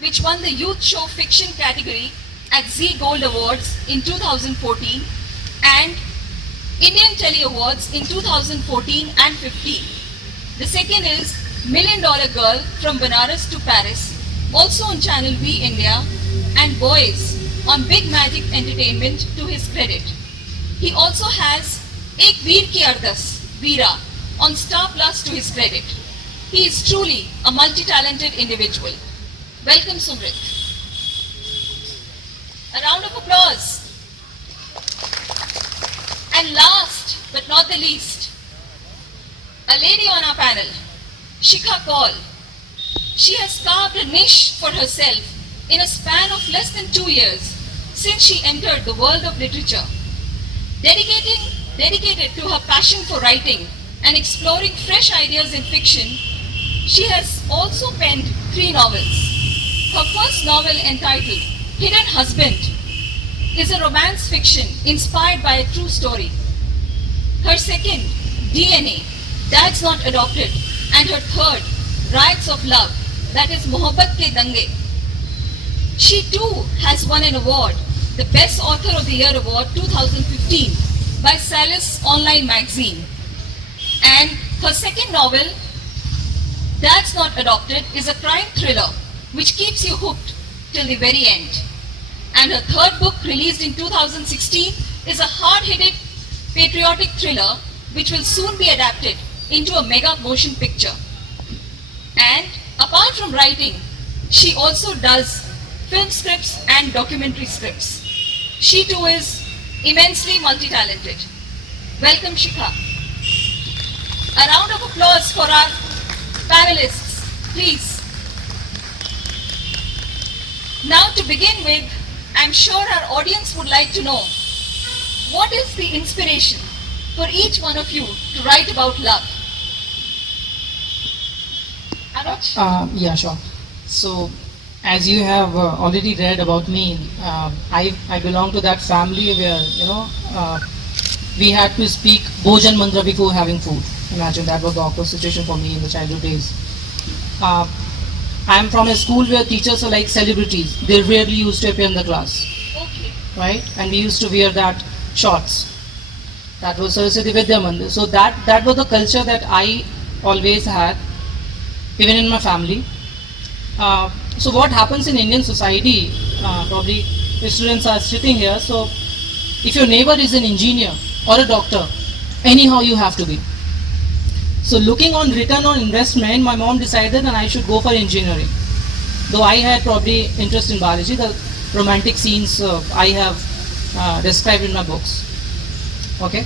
which won the Youth Show Fiction category at Zee Gold Awards in 2014 and Indian Telly Awards in 2014 and 15. The second is Million Dollar Girl from Banaras to Paris, also on Channel V India, and Boys on Big Magic Entertainment to his credit. He also has Ek Veer Ki Ardas, Veera, on Star Plus to his credit. He is truly a multi-talented individual. Welcome, Sumrit. A round of applause. And last but not the least, a lady on our panel, Shikha Kaul. She has carved a niche for herself in a span of less than 2 years since she entered the world of literature. Dedicated to her passion for writing and exploring fresh ideas in fiction, she has also penned 3 novels. Her first novel, entitled Hidden Husband, is a romance fiction inspired by a true story. Her second, DNA, Dad's Not Adopted, and her third, Riots of Love, that is Mohabbat Ke Dange. She too has won an award, the Best Author of the Year Award 2015 by Salis Online Magazine. And her second novel, Dad's Not Adopted, is a crime thriller which keeps you hooked till the very end. And her third book, released in 2016, is a hard-hitting patriotic thriller which will soon be adapted into a mega motion picture. And apart from writing, she also does film scripts and documentary scripts. She too is immensely multi-talented. Welcome, Shikha. A round of applause for our panelists, please. Now, to begin with, I'm sure our audience would like to know, what is the inspiration for each one of you to write about love? Anuj? Yeah, sure. So, as you have already read about me, I belong to that family where, we had to speak Bhojan Mantra before having food. Imagine, that was the awkward situation for me in the childhood days. I am from a school where teachers are like celebrities. They rarely used to appear in the class. Okay. Right? And we used to wear that shorts. That was Saraswati Vidya Mandir. So that was the culture that I always had, even in my family. So what happens in Indian society, probably the students are sitting here, so if your neighbor is an engineer or a doctor, anyhow you have to be. So looking on return on investment, my mom decided that I should go for engineering. Though I had probably interest in biology, the romantic scenes I have described in my books. Okay.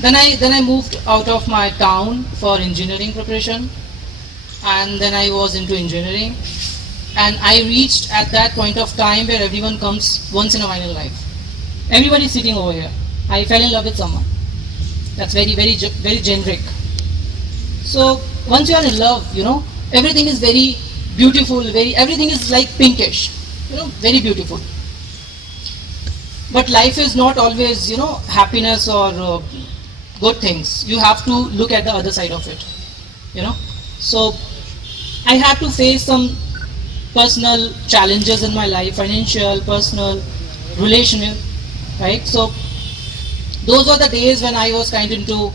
Then I moved out of my town for engineering preparation, and then I was into engineering, and I reached at that point of time where everyone comes once in a while in life. Everybody is sitting over here. I fell in love with someone. That's very generic. So once you are in love, everything is very beautiful, everything is like pinkish, very beautiful. But life is not always, happiness or good things. You have to look at the other side of it, So I had to face some personal challenges in my life, financial, personal, relational, right? So those were the days when I was kind of into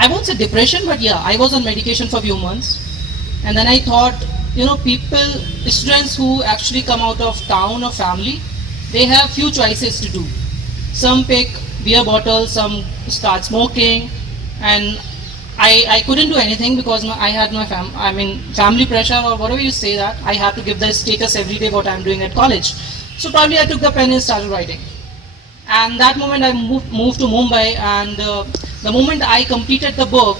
I won't say depression, but yeah, I was on medication for a few months. And then I thought, students who actually come out of town or family, they have few choices to do. Some pick beer bottles, some start smoking, and I couldn't do anything because I had my family pressure or whatever you say that. I had to give the status every day what I'm doing at college. So probably I took the pen and started writing. And that moment I moved to Mumbai, and the moment I completed the book,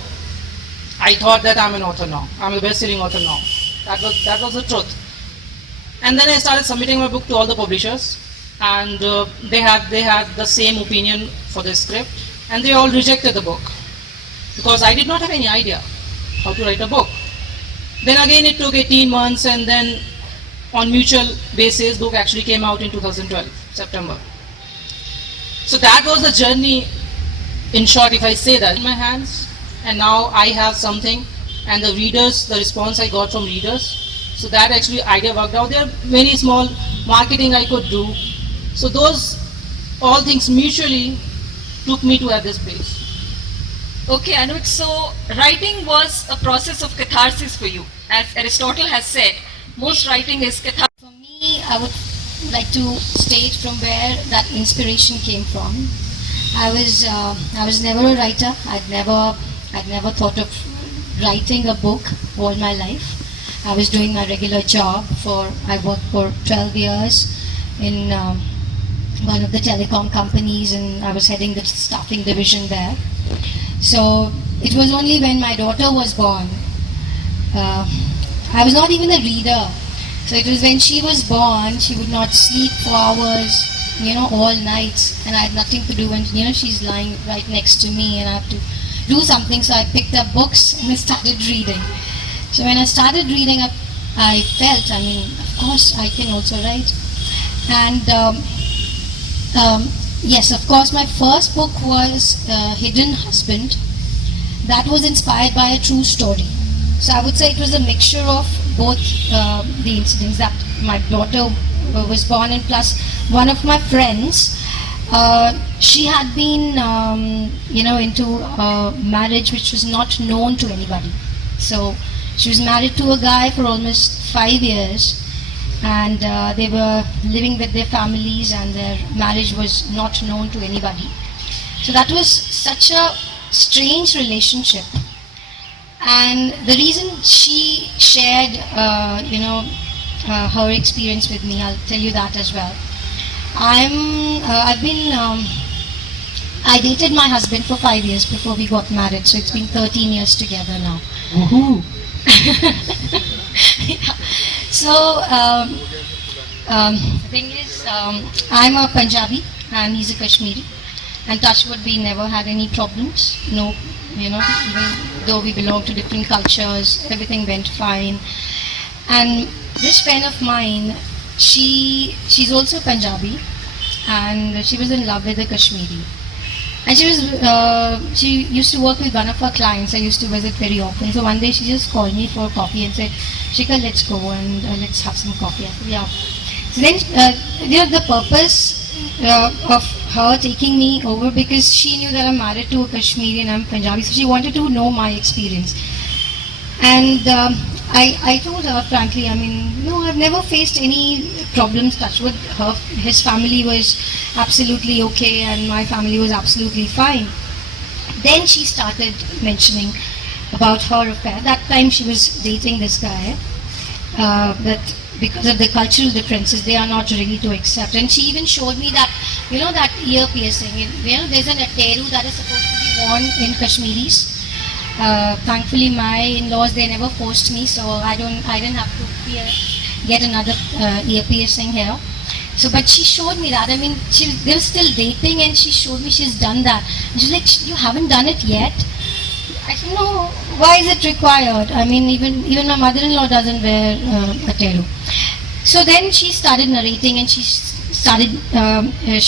I thought that I'm an author now. I'm a best-selling author now. That was the truth. And then I started submitting my book to all the publishers, and they had the same opinion for the script, and they all rejected the book because I did not have any idea how to write a book. Then again it took 18 months, and then on mutual basis, book actually came out in 2012, September. So that was the journey, in short, if I say that, in my hands, and now I have something, and the readers, the response I got from readers. So that actually idea worked out. There are very small marketing I could do. So those all things mutually took me to at this place. Okay, Anuj, so writing was a process of catharsis for you. As Aristotle has said, most writing is catharsis. For me, I would like to state from where that inspiration came from. I was never a writer. I'd never thought of writing a book all my life. I was doing my regular job I worked for 12 years in one of the telecom companies, and I was heading the staffing division there. So it was only when my daughter was born, I was not even a reader. So it was when she was born, she would not sleep for hours, all nights, and I had nothing to do. And she's lying right next to me, and I have to do something. So I picked up books and I started reading. So when I started reading, I felt, of course, I can also write. And yes, of course, my first book was Hidden Husband. That was inspired by a true story. So I would say it was a mixture of both the incidents, that my daughter was born, and plus one of my friends, she had been, into a marriage which was not known to anybody. So she was married to a guy for almost 5 years, and they were living with their families, and their marriage was not known to anybody. So that was such a strange relationship. And the reason she shared, her experience with me, I'll tell you that as well. I dated my husband for 5 years before we got married, so it's been 13 years together now. Woohoo! Yeah. So, the thing is, I'm a Punjabi and he's a Kashmiri, and touch wood, we never had any problems. No, even though we belong to different cultures, everything went fine. And this friend of mine, she's also Punjabi, and she was in love with a Kashmiri. And she used to work with one of our clients. I used to visit very often. So one day she just called me for coffee and said, "Shikha, let's go and let's have some coffee." I said, "Yeah." So then, the purpose of her taking me over, because she knew that I'm married to a Kashmiri and I'm Punjabi, so she wanted to know my experience. And I told her frankly, no, I've never faced any problems. Touch wood, his family was absolutely okay, and my family was absolutely fine. Then she started mentioning about her affair. That time she was dating this guy, that because of the cultural differences, they are not ready to accept. And she even showed me that, that ear piercing. There's an ateru that is supposed to be worn in Kashmiris. Thankfully, my in-laws, they never forced me, so I didn't have to get another ear piercing here. So, but she showed me that. They were still dating, and she showed me she's done that. And she's like, "You haven't done it yet?" I said, "No. Why is it required? Even my mother-in-law doesn't wear a teru." So then she started narrating, and she started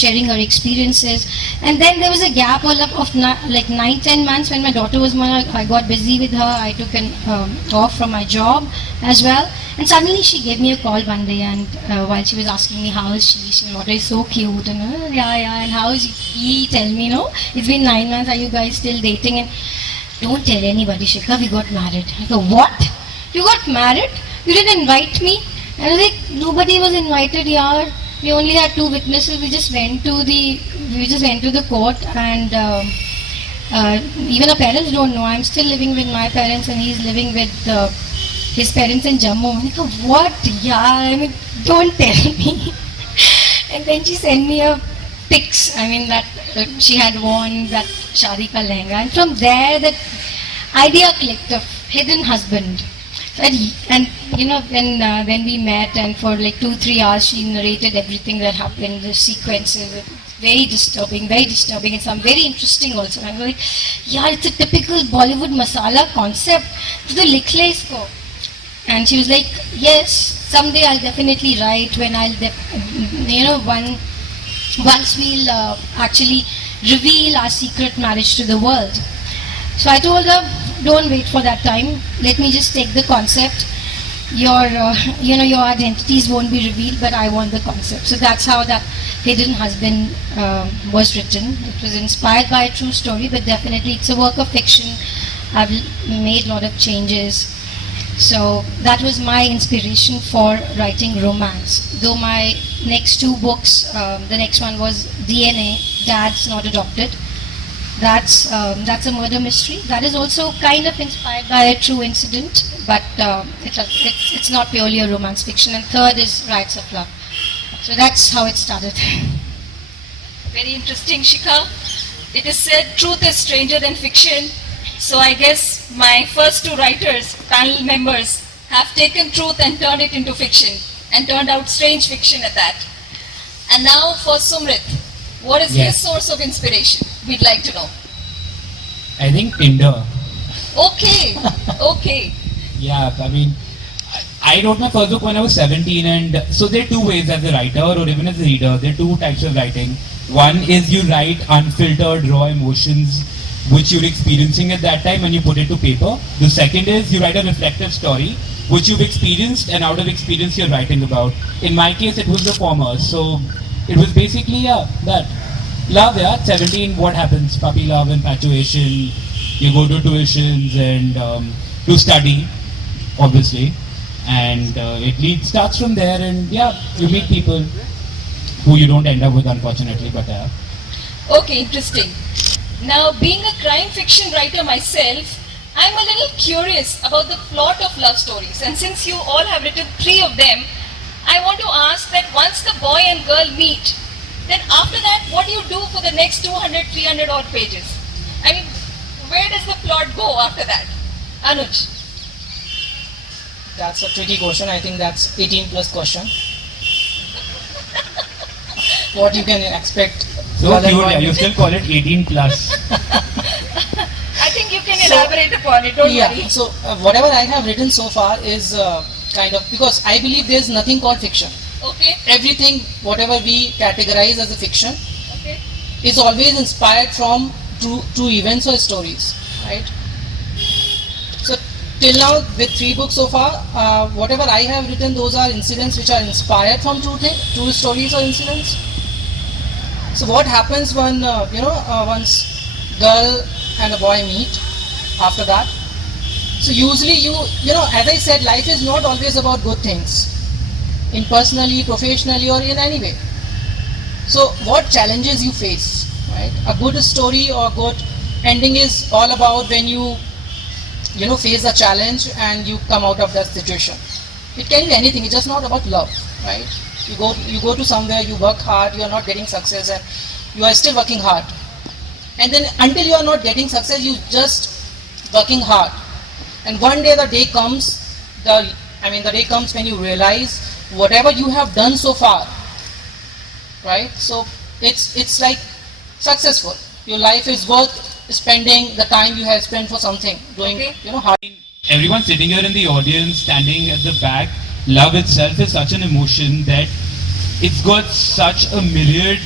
sharing her experiences. And then there was a gap of like 9-10 months when my daughter was born. I got busy with her. I took an off from my job as well. And suddenly she gave me a call one day, and while she was asking me how is she, "Your daughter is so cute," and yeah, and how is he? Tell me, it's been 9 months. Are you guys still dating? And "Don't tell anybody, Shikha, we got married." I go, "What? You got married? You didn't invite me?" And I was like, "Nobody was invited, yaar. We only had 2 witnesses. We just went to the court, and even our parents don't know. I'm still living with my parents, and he's living with his parents in Jammu." I go, "What? Yeah, don't tell me." And then she sent me a pics. that she had worn that shadi ka lehenga, and from there that idea clicked of Hidden Husband. And when we met, and for like 2-3 hours she narrated everything that happened, the sequences. Very disturbing, and some very interesting also. And I was like, "Yeah, it's a typical Bollywood masala concept. So likh le isko." And she was like, "Yes, someday I'll definitely write, when once we'll actually reveal our secret marriage to the world." So I told her, don't wait for that time. Let me just take the concept. Your, your identities won't be revealed, but I want the concept. So that's how that Hidden Husband was written. It was inspired by a true story, but definitely it's a work of fiction. I've made a lot of changes. So that was my inspiration for writing romance. Though my next two books, the next one was DNA, Dad's Not Adopted. That's a murder mystery. That is also kind of inspired by a true incident, but it's not purely a romance fiction. And third is Rights of Love. So that's how it started. Very interesting, Shikha. It is said truth is stranger than fiction. So I guess my first two writers, panel members, have taken truth and turned it into fiction, and turned out strange fiction at that. And now for Sumrit, what is his source of inspiration? We'd like to know. I think Tinder. Okay, okay. Yeah, I mean, I wrote my first book when I was 17, and so there are two ways as a writer or even as a reader. There are two types of writing. One is you write unfiltered, raw emotions which you're experiencing at that time and you put it to paper. The second is you write a reflective story which you've experienced, and out of experience you're writing about. In my case, it was the former. So it was basically, that. Love, 17, what happens? Puppy love, infatuation, you go to tuitions and to study, obviously. And it starts from there, and you meet people who you don't end up with, unfortunately, but Okay, interesting. Now, being a crime fiction writer myself, I'm a little curious about the plot of love stories. And since you all have written 3 of them, I want to ask that once the boy and girl meet, then after that, what do you do for the next 200, 300 odd pages? I mean, where does the plot go after that? Anuj. That's a tricky question. I think that's 18 plus question. What you can expect. so cute, you still call it 18 plus. I think you can elaborate upon it, don't worry. So whatever I have written so far is kind of, because I believe there's nothing called fiction. Okay, Everything, whatever we categorize as a fiction, okay. is always inspired from true events or stories, right? So till now, with 3 books so far, whatever I have written, those are incidents which are inspired from true stories or incidents. So what happens when once girl and a boy meet after that? So usually as I said, life is not always about good things, in personally, professionally, or in any way. So what challenges you face, right? A good story or good ending is all about when you face a challenge and you come out of that situation. It can be anything. It's just not about love, right? You go to somewhere, you work hard, you are not getting success, and you are still working hard. And then until you are not getting success, you just working hard. And one day the day comes when you realize whatever you have done so far, right? So it's like successful. Your life is worth spending the time you have spent for something, doing hard. Everyone sitting here in the audience, standing at the back, love itself is such an emotion that it's got such a myriad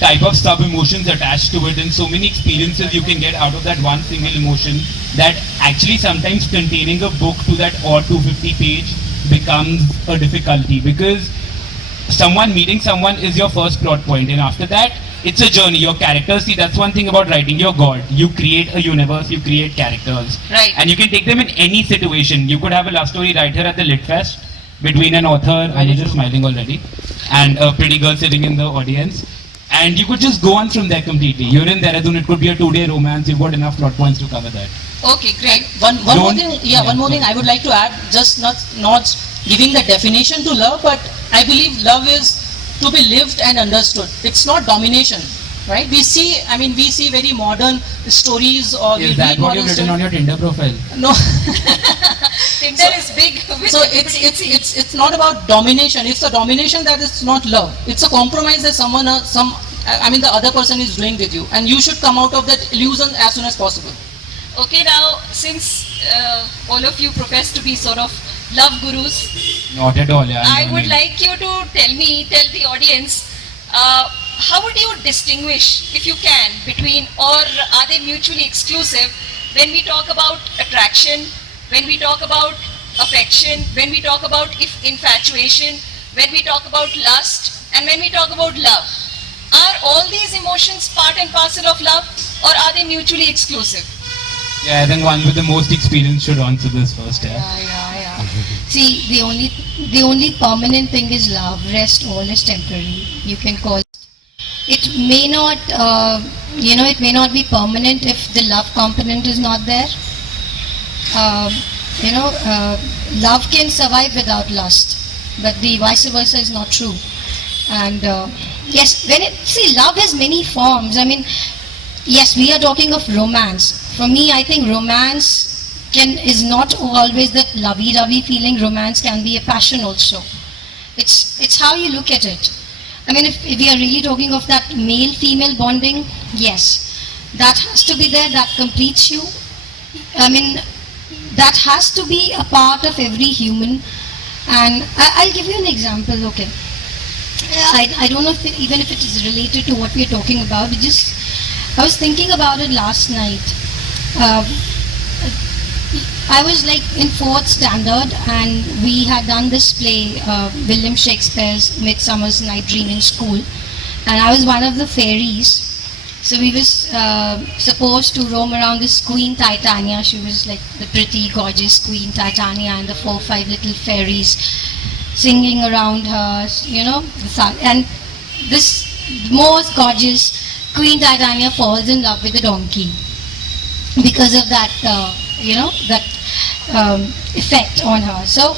type of sub-emotions attached to it, and so many experiences you can get out of that one single emotion, that actually sometimes containing a book to that odd 250 page becomes a difficulty, because meeting someone is your first plot point, and after that it's a journey. Your characters, see, that's one thing about writing. You're God. You create a universe, you create characters, Right. and you can take them in any situation. You could have a love story right here at the Lit Fest between an author, and you're just smiling already, and a pretty girl sitting in the audience, and you could just go on from there completely. You're in Dehradun, it could be a 2-day romance. You've got enough plot points to cover that. Okay, great. One more thing I would like to add, just not giving the definition to love, but I believe love is to be lived and understood. It's not domination, right? We see very modern stories, or we Is that read what modern you've written stories. on your Tinder profile? No. Tinder is big. So it's not about domination. It's a domination that is not love. It's a compromise that the other person is doing with you, and you should come out of that illusion as soon as possible. Okay, now since all of you profess to be sort of love gurus, Not at all, yeah. I would like you to tell the audience, how would you distinguish, if you can, between, or are they mutually exclusive, when we talk about attraction, when we talk about affection, when we talk about infatuation, when we talk about lust, and when we talk about love. Are all these emotions part and parcel of love, or are they mutually exclusive? Yeah, I think one with the most experience should answer this first. Yeah. Yeah. See, the only permanent thing is love. Rest all is temporary. You can call it may not, it may not be permanent if the love component is not there. Love can survive without lust, but the vice versa is not true. And yes, love has many forms. I mean, yes, we are talking of romance. For me, I think romance is not always that lovey-dovey feeling. Romance can be a passion also. It's how you look at it. I mean, if we are really talking of that male-female bonding, yes, that has to be there. That completes you. I mean, that has to be a part of every human. And I'll give you an example. Okay, I don't know even if it is related to what we are talking about. I was thinking about it last night. I was like in 4th standard, and we had done this play, William Shakespeare's Midsummer's Night Dream in school, and I was one of the fairies. So we was supposed to roam around this Queen Titania. She was like the pretty, gorgeous Queen Titania, and the 4 or 5 little fairies singing around her, the sun. And this most gorgeous Queen Titania falls in love with a donkey because of that, effect on her. So,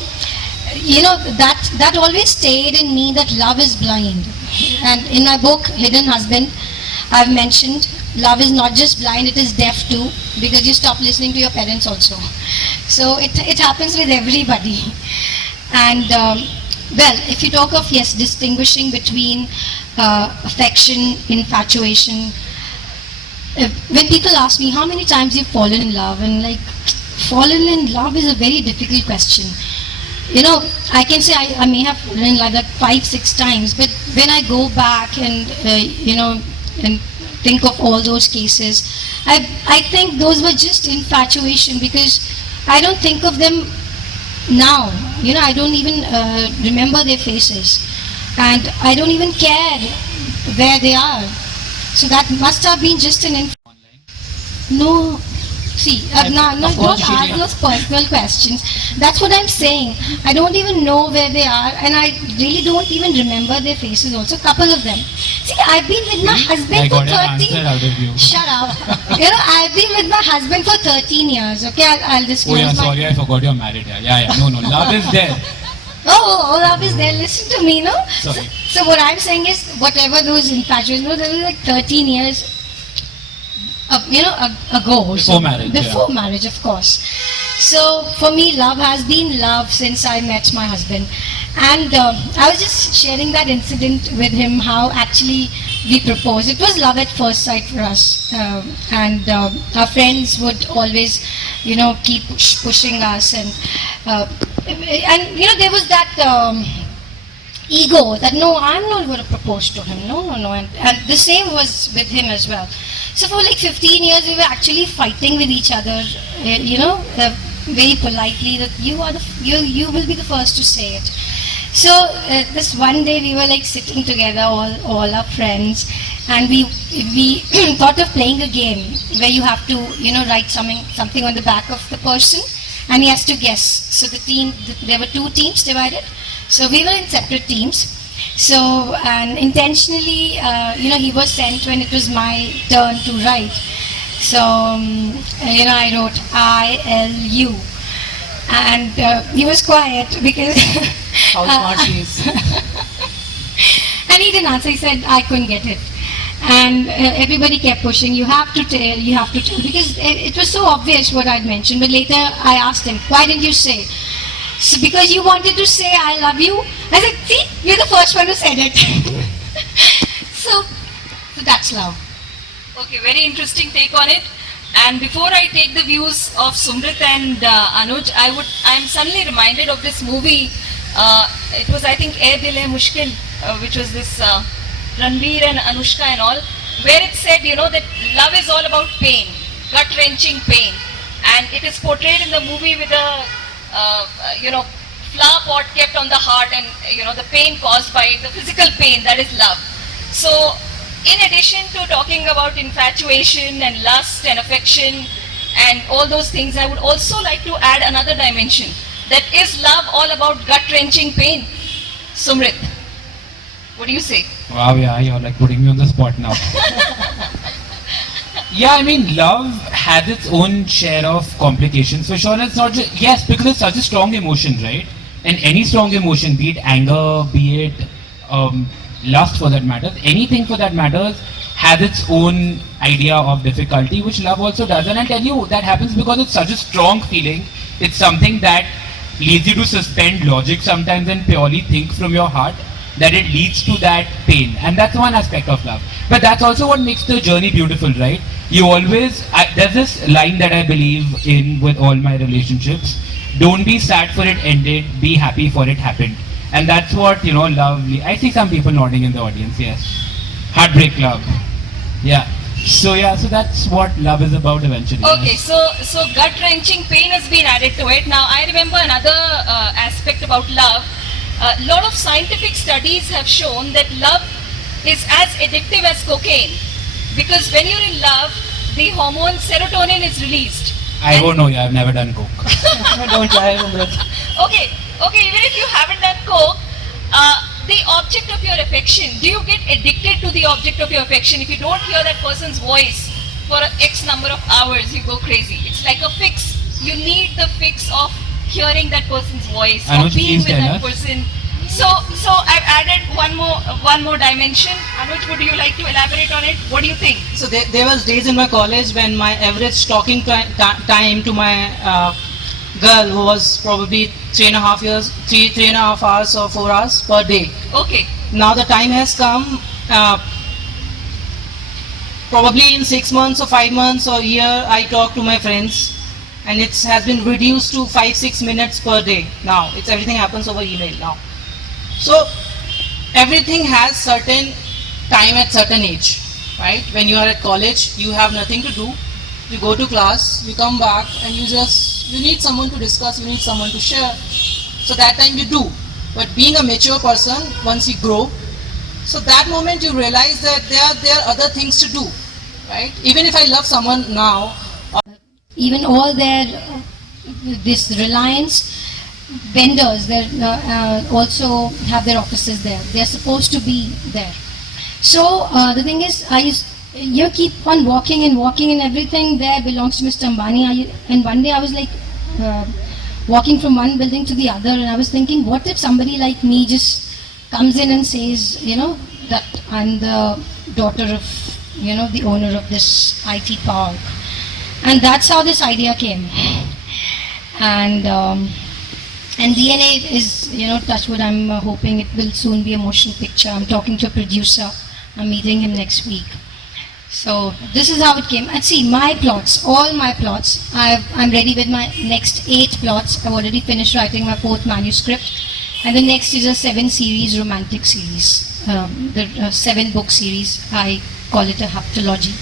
that always stayed in me, that love is blind. And in my book, Hidden Husband, I've mentioned love is not just blind, it is deaf too, because you stop listening to your parents also. So it happens with everybody. And if you talk of, yes, distinguishing between affection, infatuation, when people ask me how many times you've fallen in love, and like, fallen in love is a very difficult question. I can say I may have fallen in love like 5-6 times, but when I go back and and think of all those cases, I think those were just infatuation, because I don't think of them now. I don't even remember their faces, and I don't even care where they are. So that must have been just an no. See, don't ask those personal questions. That's what I'm saying. I don't even know where they are, and I really don't even remember their faces also, couple of them. See, I've been with my husband for 13... Shut up. I've been with my husband for 13 years, okay? I'll just... Oh yeah, sorry, I forgot you're married. Yeah. No, love is there. Oh, love is there. Listen to me, no? Sorry. So what I'm saying is, whatever those infatuations, there was like 13 years... ago. Before marriage, of course. So for me, love has been love since I met my husband. And I was just sharing that incident with him, how actually we proposed. It was love at first sight for us. And our friends would always, keep pushing us. And there was that ego that, no, I'm not going to propose to him. No. And the same was with him as well. So for like 15 years, we were actually fighting with each other, very politely, that you will be the first to say it. So this one day we were like sitting together, all our friends, and we thought of playing a game where you have to, write something on the back of the person, and he has to guess. So there were 2 teams divided. So we were in separate teams. So, and intentionally, he was sent when it was my turn to write. So, I wrote ILU. And he was quiet because... How smart he is. And he didn't answer. He said, I couldn't get it. And everybody kept pushing, you have to tell, because it was so obvious what I'd mentioned. But later I asked him, why didn't you say? So because you wanted to say I love you. I said, see, you're the first one who said it. so that's love. Okay, very interesting take on it. And before I take the views of Sumrit and Anuj, I'm suddenly reminded of this movie. It was, I think, Ae Dil Hai Mushkil, which was this Ranveer and Anushka and all, where it said, that love is all about pain, gut-wrenching pain. and it is portrayed in the movie with a flower pot kept on the heart, and the pain caused by it, the physical pain, that is love. So in addition to talking about infatuation and lust and affection and all those things, I would also like to add another dimension. That is love all about gut-wrenching pain? Sumrit, what do you say? Wow, yeah, you're like putting me on the spot now. Yeah, I mean, love has its own share of complications for sure. And it's not just, yes, because it's such a strong emotion, right? And any strong emotion, be it anger, be it lust for that matters, anything for that matters, has its own idea of difficulty, which love also does. And I'll tell you, that happens because it's such a strong feeling. It's something that leads you to suspend logic sometimes and purely think from your heart, that it leads to that pain. And that's one aspect of love. But that's also what makes the journey beautiful, right? You always, there's this line that I believe in with all my relationships: don't be sad for it ended, be happy for it happened. And that's what, love, I see some people nodding in the audience, yes. Heartbreak love. Yeah. So that's what love is about eventually. Okay, so gut-wrenching pain has been added to it. Now I remember another aspect about love. A lot of scientific studies have shown that love is as addictive as cocaine, because when you're in love, the hormone serotonin is released. I don't know, yeah, I've never done coke. Don't lie on that. Okay, even if you haven't done coke, the object of your affection, do you get addicted to the object of your affection? If you don't hear that person's voice for X number of hours, you go crazy. It's like a fix. You need the fix of hearing that person's voice, Anuj, of being please with tell that us. person. So I've added one more dimension. Anuj, would you like to elaborate on it? What do you think? So there was days in my college when my average talking time to my girl was probably 3.5 hours or 4 hours per day. Okay. Now the time has come, probably in 6 months or 5 months or a year, I talk to my friends, and it has been reduced to 5-6 minutes per day. Now everything happens over email now. So everything has certain time at certain age, right? When you are at college, you have nothing to do. You go to class, you come back, and you need someone to discuss, you need someone to share. So that time you do. But being a mature person, once you grow, so that moment you realize that there are other things to do, right? Even if I love someone now, Even all their this Reliance vendors, they also have their offices there. They are supposed to be there. So the thing is, you keep on walking and everything there belongs to Mr. Ambani. And one day I was like walking from one building to the other, and I was thinking, what if somebody like me just comes in and says, that I'm the daughter of, the owner of this IT park. And that's how this idea came. And DNA is, touchwood, I'm hoping it will soon be a motion picture. I'm talking to a producer. I'm meeting him next week. So this is how it came. And see, my plots, all my plots, I'm ready with my next 8 plots. I've already finished writing my 4th manuscript. And the next is a 7-series romantic series. The 7-book series. I call it a haptology.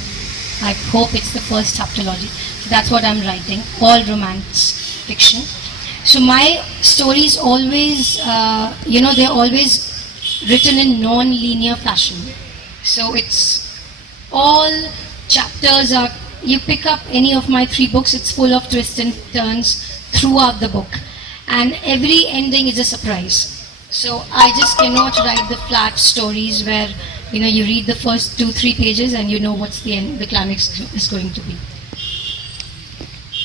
I hope it's the first haptology. So that's what I'm writing, all romance fiction. So my stories always, they're always written in non-linear fashion. So it's all chapters are, you pick up any of my 3 books, it's full of twists and turns throughout the book. And every ending is a surprise. So I just cannot write the flat stories where, you read the first 2-3 pages and you know what's the end, the climax is going to be.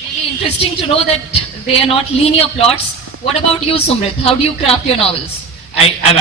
Really interesting to know that they are not linear plots. What about you, Sumrit? How do you craft your novels? I've